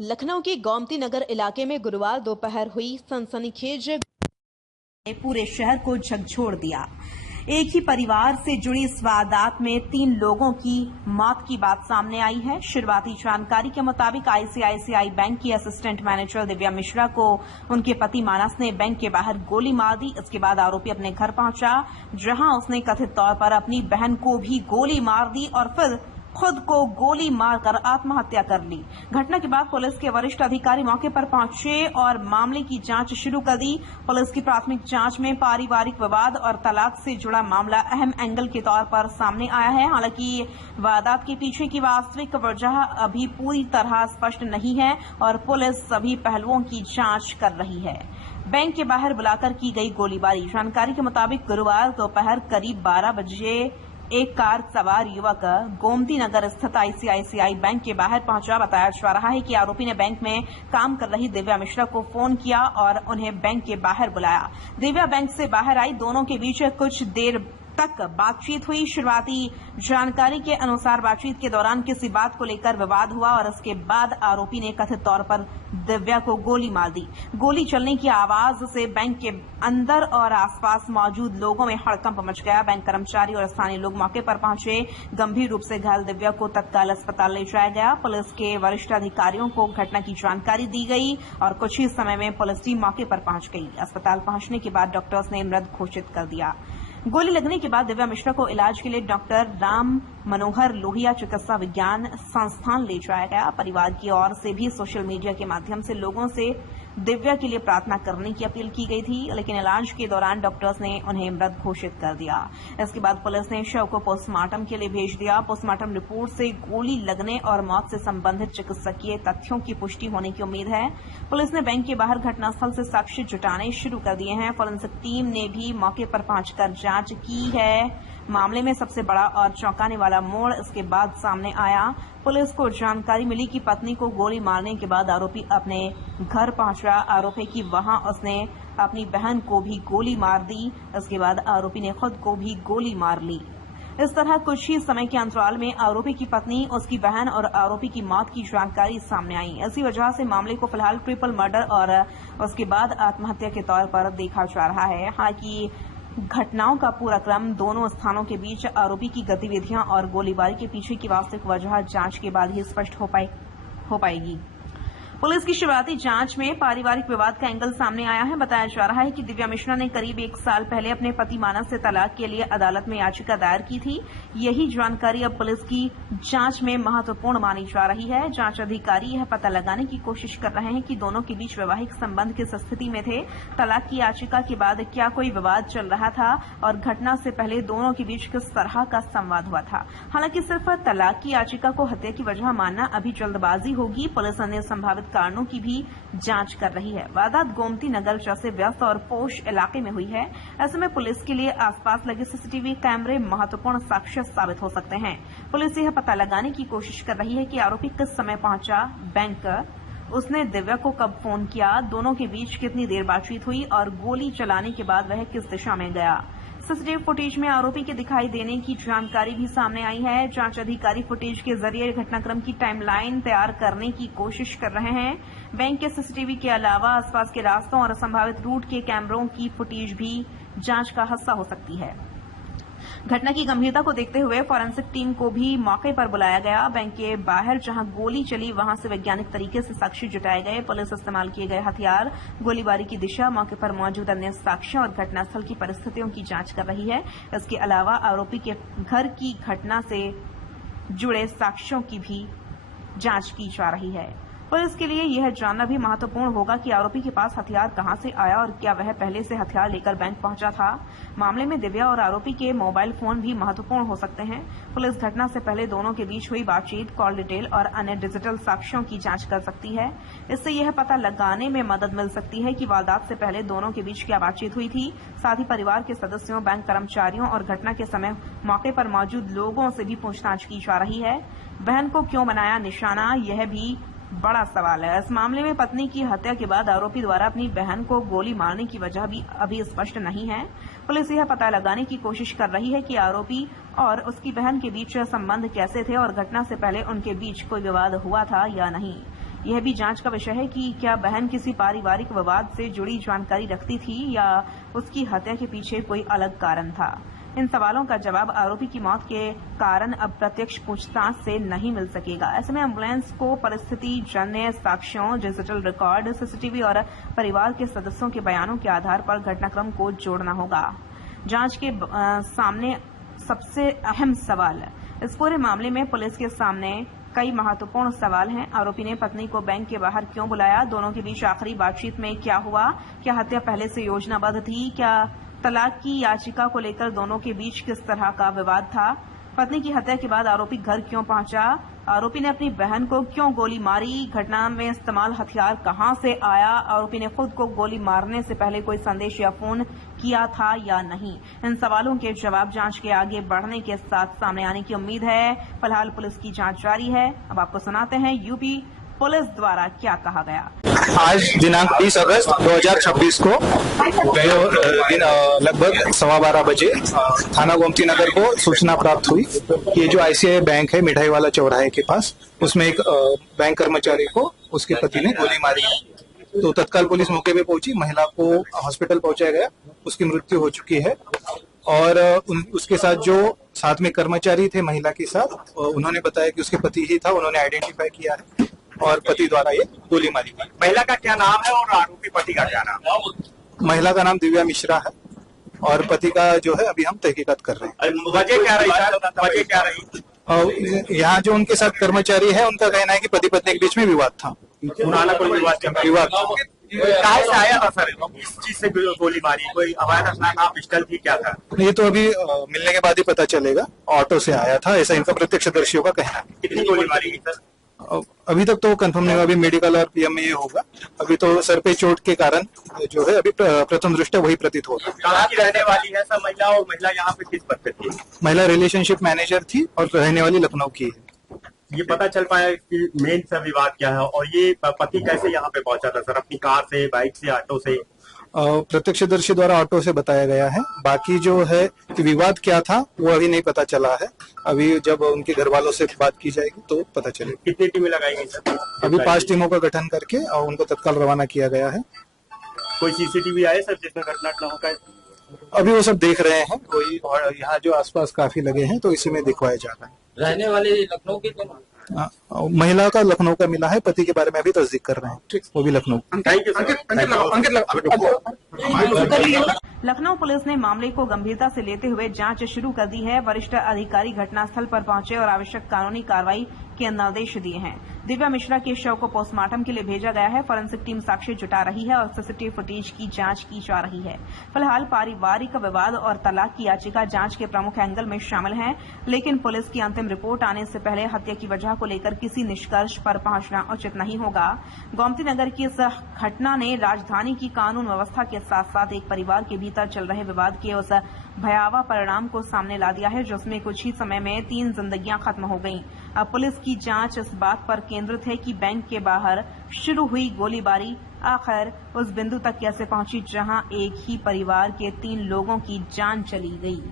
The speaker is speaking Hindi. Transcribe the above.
लखनऊ के गोमती नगर इलाके में गुरुवार दोपहर हुई सनसनीखेज ने पूरे शहर को झकझोर दिया। एक ही परिवार से जुड़ी इस वारदात में 3 लोगों की मौत की बात सामने आई है। शुरुआती जानकारी के मुताबिक आईसीआईसीआई बैंक की असिस्टेंट मैनेजर दिव्या मिश्रा को उनके पति मानस ने बैंक के बाहर गोली मार दी। इसके बाद आरोपी अपने घर पहुंचा, जहां उसने कथित तौर पर अपनी बहन को भी गोली मार दी और फिर खुद को गोली मारकर आत्महत्या कर ली। घटना के बाद पुलिस के वरिष्ठ अधिकारी मौके पर पहुंचे और मामले की जांच शुरू कर दी। पुलिस की प्राथमिक जांच में पारिवारिक विवाद और तलाक से जुड़ा मामला अहम एंगल के तौर पर सामने आया है। हालांकि वारदात के पीछे की वास्तविक वजह अभी पूरी तरह स्पष्ट नहीं है और पुलिस सभी पहलुओं की जांच कर रही है। बैंक के बाहर बुलाकर की गई गोलीबारी। जानकारी के मुताबिक गुरुवार दोपहर करीब 12 बजे एक कार सवार युवक गोमती नगर स्थित आईसीआईसीआई बैंक के बाहर पहुंचा। बताया जा रहा है कि आरोपी ने बैंक में काम कर रही दिव्या मिश्रा को फोन किया और उन्हें बैंक के बाहर बुलाया। दिव्या बैंक से बाहर आई। दोनों के बीच कुछ देर तक बातचीत हुई। शुरुआती जानकारी के अनुसार बातचीत के दौरान किसी बात को लेकर विवाद हुआ और इसके बाद आरोपी ने कथित तौर पर दिव्या को गोली मार दी। गोली चलने की आवाज से बैंक के अंदर और आसपास मौजूद लोगों में हड़कंप मच गया। बैंक कर्मचारी और स्थानीय लोग मौके पर पहुंचे। गंभीर रूप से घायल दिव्या को तत्काल अस्पताल ले जाया गया। पुलिस के वरिष्ठ अधिकारियों को घटना की जानकारी दी गई और कुछ ही समय में पुलिस टीम मौके पर पहुंच गई। अस्पताल पहुंचने के बाद डॉक्टर्स ने मृत घोषित कर दिया। गोली लगने के बाद दिव्या मिश्रा को इलाज के लिए डॉक्टर राम मनोहर लोहिया चिकित्सा विज्ञान संस्थान ले जाया गया। परिवार की ओर से भी सोशल मीडिया के माध्यम से लोगों से दिव्या के लिए प्रार्थना करने की अपील की गई थी, लेकिन इलाज के दौरान डॉक्टर्स ने उन्हें मृत घोषित कर दिया। इसके बाद पुलिस ने शव को पोस्टमार्टम के लिए भेज दिया। पोस्टमार्टम रिपोर्ट से गोली लगने और मौत से संबंधित चिकित्सकीय तथ्यों की पुष्टि होने की उम्मीद है। पुलिस ने बैंक के बाहर घटनास्थल से साक्ष्य जुटाने शुरू कर दिए हैं। फोरेंसिक टीम ने भी मौके पर पहुंचकर जांच की है। मामले में सबसे बड़ा और चौंकाने वाला मोड़ इसके बाद सामने आया। पुलिस को जानकारी मिली कि पत्नी को गोली मारने के बाद आरोपी अपने घर पहुंचा। आरोपी की वहां उसने अपनी बहन को भी गोली मार दी। इसके बाद आरोपी ने खुद को भी गोली मार ली। इस तरह कुछ ही समय के अंतराल में आरोपी की पत्नी, उसकी बहन और आरोपी की मौत की जानकारी सामने आई। इसी वजह से मामले को फिलहाल ट्रिपल मर्डर और उसके बाद आत्महत्या के तौर पर देखा जा रहा है। हालांकि घटनाओं का पूरा क्रम, दोनों स्थानों के बीच आरोपी की गतिविधियां और गोलीबारी के पीछे की वास्तविक वजह जांच के बाद ही स्पष्ट हो पाएगी। पुलिस की शुरुआती जांच में पारिवारिक विवाद का एंगल सामने आया है। बताया जा रहा है कि दिव्या मिश्रा ने करीब 1 साल पहले अपने पति मानस से तलाक के लिए अदालत में याचिका दायर की थी। यही जानकारी अब पुलिस की जांच में महत्वपूर्ण मानी जा रही है। जांच अधिकारी यह पता लगाने की कोशिश कर रहे हैं कि दोनों के बीच वैवाहिक संबंध किस स्थिति में थे, तलाक की याचिका के बाद क्या कोई विवाद चल रहा था और घटना से पहले दोनों के बीच किस तरह का संवाद हुआ था। हालांकि सिर्फ तलाक की याचिका को हत्या की वजह मानना अभी जल्दबाजी होगी। पुलिस अन्य संभावित कारणों की भी जांच कर रही है। वारदात गोमती नगर जैसे व्यस्त और पोश इलाके में हुई है। ऐसे में पुलिस के लिए आसपास लगे सीसीटीवी कैमरे महत्वपूर्ण साक्ष्य साबित हो सकते हैं। पुलिस यह पता लगाने की कोशिश कर रही है कि आरोपी किस समय पहुंचा बैंक, उसने दिव्या को कब फोन किया, दोनों के बीच कितनी देर बातचीत हुई और गोली चलाने के बाद वह किस दिशा में गया। सीसीटीवी फुटेज में आरोपी के दिखाई देने की जानकारी भी सामने आई है। जांच अधिकारी फुटेज के जरिए घटनाक्रम की टाइमलाइन तैयार करने की कोशिश कर रहे हैं। बैंक के सीसीटीवी के अलावा आसपास के रास्तों और संभावित रूट के कैमरों की फुटेज भी जांच का हिस्सा हो सकती है। घटना की गंभीरता को देखते हुए फोरेंसिक टीम को भी मौके पर बुलाया गया। बैंक के बाहर जहां गोली चली वहां से वैज्ञानिक तरीके से साक्ष्य जुटाए गए। पुलिस इस्तेमाल किए गए हथियार, गोलीबारी की दिशा, मौके पर मौजूद अन्य साक्ष्य और घटनास्थल की परिस्थितियों की जांच कर रही है। इसके अलावा आरोपी के घर की घटना से जुड़े साक्ष्यों की भी जांच की जा रही है। पुलिस के लिए यह जानना भी महत्वपूर्ण होगा कि आरोपी के पास हथियार कहां से आया और क्या वह पहले से हथियार लेकर बैंक पहुंचा था। मामले में दिव्या और आरोपी के मोबाइल फोन भी महत्वपूर्ण हो सकते हैं। पुलिस घटना से पहले दोनों के बीच हुई बातचीत, कॉल डिटेल और अन्य डिजिटल साक्ष्यों की जांच कर सकती है। इससे यह पता लगाने में मदद मिल सकती है कि वारदात से पहले दोनों के बीच क्या बातचीत हुई थी। साथ ही परिवार के सदस्यों, बैंक कर्मचारियों और घटना के समय मौके पर मौजूद लोगों से भी पूछताछ की जा रही है। बहन को क्यों बनाया निशाना, यह भी बड़ा सवाल है। इस मामले में पत्नी की हत्या के बाद आरोपी द्वारा अपनी बहन को गोली मारने की वजह भी अभी स्पष्ट नहीं है। पुलिस यह पता लगाने की कोशिश कर रही है कि आरोपी और उसकी बहन के बीच संबंध कैसे थे और घटना से पहले उनके बीच कोई विवाद हुआ था या नहीं। यह भी जांच का विषय है कि क्या बहन किसी पारिवारिक विवाद से जुड़ी जानकारी रखती थी या उसकी हत्या के पीछे कोई अलग कारण था। इन सवालों का जवाब आरोपी की मौत के कारण अब प्रत्यक्ष पूछताछ से नहीं मिल सकेगा। ऐसे में एम्बुलेंस को परिस्थिति जन्य साक्ष्यों, डिजिटल रिकॉर्ड, सीसीटीवी और परिवार के सदस्यों के बयानों के आधार पर घटनाक्रम को जोड़ना होगा। जांच के सामने सबसे अहम सवाल, इस पूरे मामले में पुलिस के सामने कई महत्वपूर्ण सवाल हैं। आरोपी ने पत्नी को बैंक के बाहर क्यों बुलाया? दोनों के बीच आखिरी बातचीत में क्या हुआ? क्या हत्या पहले से योजनाबद्ध थी? क्या तलाक की याचिका को लेकर दोनों के बीच किस तरह का विवाद था? पत्नी की हत्या के बाद आरोपी घर क्यों पहुंचा? आरोपी ने अपनी बहन को क्यों गोली मारी? घटना में इस्तेमाल हथियार कहां से आया? आरोपी ने खुद को गोली मारने से पहले कोई संदेश या फोन किया था या नहीं? इन सवालों के जवाब जांच के आगे बढ़ने के साथ सामने आने की उम्मीद है। फिलहाल पुलिस की जांच जारी है। अब आपको सुनाते हैं यूपी पुलिस द्वारा क्या कहा गया। आज दिनांक 20 अगस्त 2026 को दिन लगभग 12:15 बजे थाना गोमती नगर को सूचना प्राप्त हुई। ये जो आईसीआई बैंक है मिठाई वाला चौराहे के पास, उसमें एक बैंक कर्मचारी को उसके पति ने गोली मारी है। तो तत्काल पुलिस मौके पे पहुंची, महिला को हॉस्पिटल पहुंचाया गया, उसकी मृत्यु हो चुकी है। और उसके साथ जो साथ में कर्मचारी थे महिला के साथ, उन्होंने बताया कि उसके पति ही था। उन्होंने आइडेंटिफाई किया है और पति द्वारा ये गोली मारी गई। महिला का क्या नाम है और आरोपी पति का क्या नाम है? महिला का नाम दिव्या मिश्रा है और पति का जो है अभी हम तहकीकात कर रहे हैं। वजह क्या रही सर? वजह क्या रही? यहाँ जो उनके साथ कर्मचारी है उनका कहना है कि पति पत्नी के बीच में विवाद था। पुराना कोई विवाद था। कहाँ से आया था सर? इस चीज से गोली मारी? कोई अवैध हथियार, पिस्टल थी, क्या था? ये तो अभी मिलने के बाद ही पता चलेगा। ऑटो से आया था, ऐसा इनका प्रत्यक्षदर्शियों का कहना है। कितनी गोली मारी गई सर? अभी तक तो कंफर्म नहीं हुआ। अभी मेडिकल और पीएम में ये होगा। अभी तो सर पे चोट के कारण जो है अभी प्रथम दृष्टया वही प्रतीत होता है। कहाँ की रहने वाली है सर महिला, और महिला यहाँ पे किस पद पे थी? महिला रिलेशनशिप मैनेजर थी और रहने वाली लखनऊ की है। ये पता चल पाया कि मेन सा विवाद क्या है, और ये पति कैसे यहाँ पे पहुंचा था सर? अपनी कार से, बाइक से, ऑटो से? प्रत्यक्षदर्शी द्वारा ऑटो से बताया गया है। बाकी जो है कि विवाद क्या था वो अभी नहीं पता चला है। अभी जब उनके घर वालों से बात की जाएगी तो पता चलेगा। कितनी टीमें लगाई गई सर? अभी 5 टीमों का गठन करके और उनको तत्काल रवाना किया गया है। कोई सीसीटीवी आए सर जिसमें घटना न हो? अभी वो सब देख रहे हैं कोई, और यहाँ जो आसपास काफी लगे हैं तो इसी में दिखवाया जा रहा है। रहने वाले लखनऊ के महिला का लखनऊ का मिला है, पति के बारे में अभी तस्दीक कर रहे हैं, वो भी लखनऊ। लखनऊ पुलिस ने मामले को गंभीरता से लेते हुए जांच शुरू कर दी है। वरिष्ठ अधिकारी घटनास्थल पर पहुंचे और आवश्यक कानूनी कार्रवाई के निर्देश दिए हैं। दिव्या मिश्रा के शव को पोस्टमार्टम के लिए भेजा गया है। फोरेंसिक टीम साक्ष्य जुटा रही है और सीसीटीवी फुटेज की जांच की जा रही है। फिलहाल पारिवारिक विवाद और तलाक की याचिका जांच के प्रमुख एंगल में शामिल है, लेकिन पुलिस की अंतिम रिपोर्ट आने से पहले हत्या की वजह को लेकर किसी निष्कर्ष पर पहुंचना उचित नहीं होगा। गोमती नगर की इस घटना ने राजधानी की कानून व्यवस्था के साथ साथ एक परिवार के भीतर चल रहे विवाद के उस भयावह परिणाम को सामने ला दिया है, जिसमें कुछ ही समय में 3 जिंदगियां खत्म हो गईं। अब पुलिस की जांच इस बात पर केंद्रित है कि बैंक के बाहर शुरू हुई गोलीबारी आखिर उस बिंदु तक कैसे पहुंची जहां एक ही परिवार के 3 लोगों की जान चली गई।